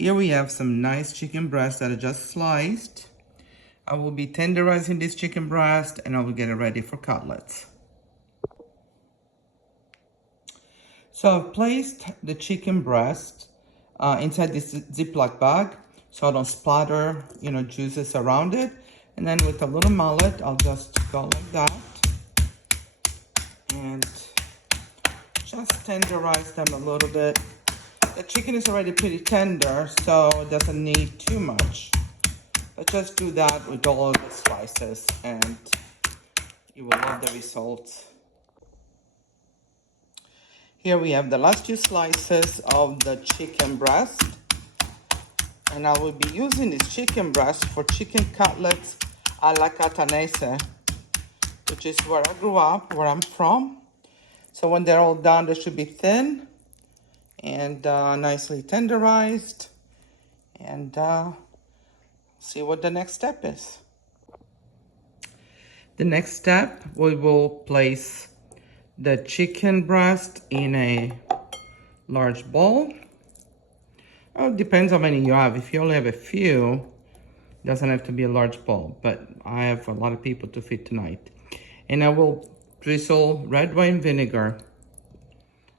Here we have some nice chicken breast that I just sliced. I will be tenderizing this chicken breast and I will get it ready for cutlets. So I've placed the chicken breast inside this Ziploc bag so I don't splatter, juices around it. And then with a little mallet, I'll just go like that and just tenderize them a little bit. The chicken is already pretty tender, so it doesn't need too much. But just do that with all the slices and you will love the results. Here we have the last few slices of the chicken breast. And I will be using this chicken breast for chicken cutlets a la catanese, which is where I grew up, where I'm from. So when they're all done, they should be thin and nicely tenderized. And see what the next step is. The next step, we will place the chicken breast in a large bowl. Well, it depends how many you have. If you only have a few, it doesn't have to be a large bowl, but I have a lot of people to feed tonight. And I will drizzle red wine vinegar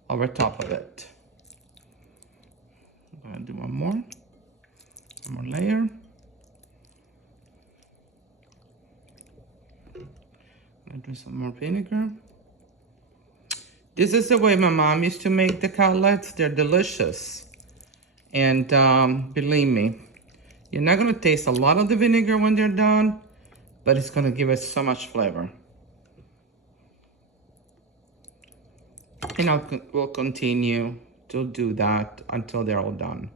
over top of it. I'm gonna do one more layer. I'll do some more vinegar. This is the way my mom used to make the cutlets. They're delicious. And believe me, you're not gonna taste a lot of the vinegar when they're done, but it's gonna give it so much flavor. And we'll continue to do that until they're all done.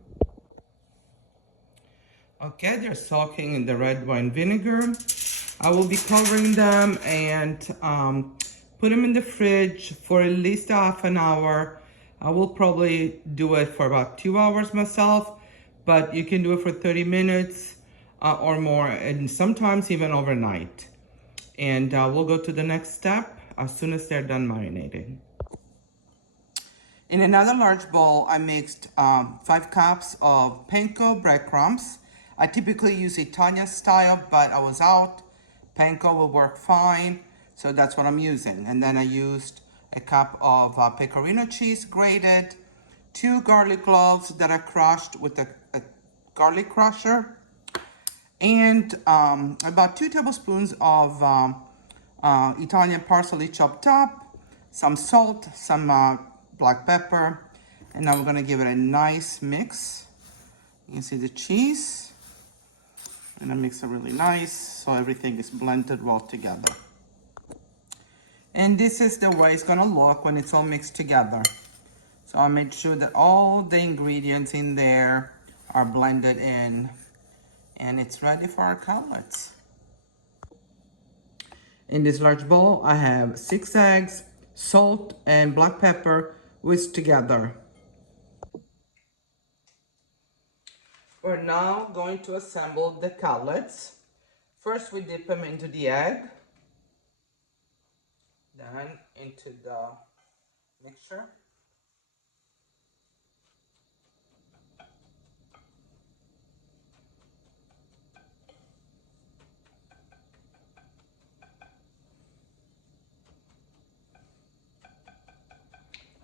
Okay, they're soaking in the red wine vinegar. I will be covering them and put them in the fridge for at least half an hour. I will probably do it for about 2 hours myself, but you can do it for 30 minutes or more, and sometimes even overnight. And we'll go to the next step as soon as they're done marinating. In another large bowl, I mixed 5 cups of panko breadcrumbs. I typically use Italian style, but I was out. Panko will work fine, so that's what I'm using. And then I used a cup of pecorino cheese grated, 2 garlic cloves that I crushed with a garlic crusher, and about 2 tablespoons of Italian parsley chopped up, some salt, some black pepper, and now we're gonna give it a nice mix. You can see the cheese. And I mix it really nice so everything is blended well together. And this is the way it's gonna look when it's all mixed together. So I made sure that all the ingredients in there are blended in and it's ready for our cutlets. In this large bowl, I have 6 eggs, salt, and black pepper whisked together. We're now going to assemble the cutlets. First, we dip them into the egg, then into the mixture.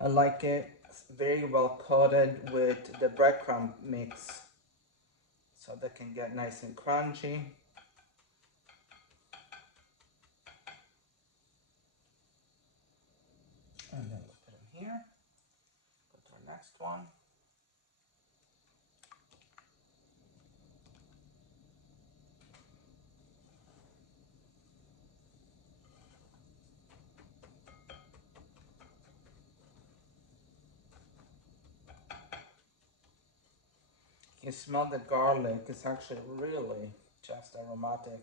I like it very well coated with the breadcrumb mix so they can get nice and crunchy. And then we'll put them here. Go to our next one. You smell the garlic, it's actually really just aromatic.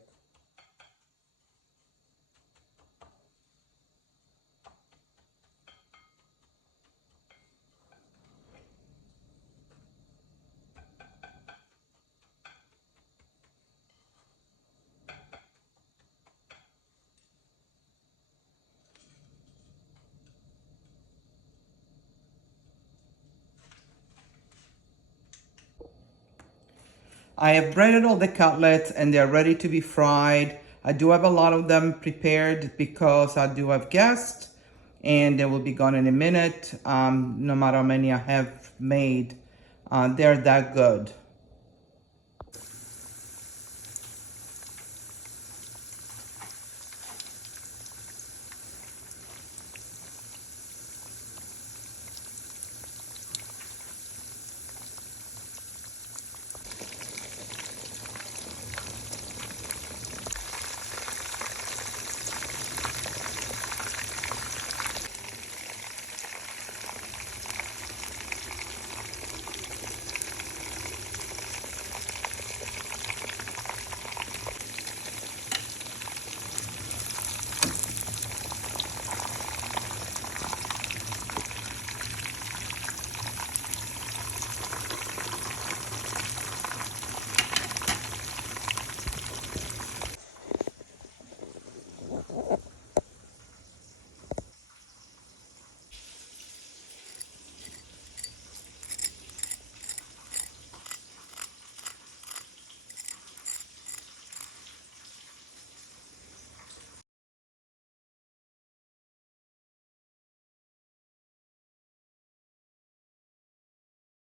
I have breaded all the cutlets and they're ready to be fried. I do have a lot of them prepared because I do have guests and they will be gone in a minute. No matter how many I have made, they're that good.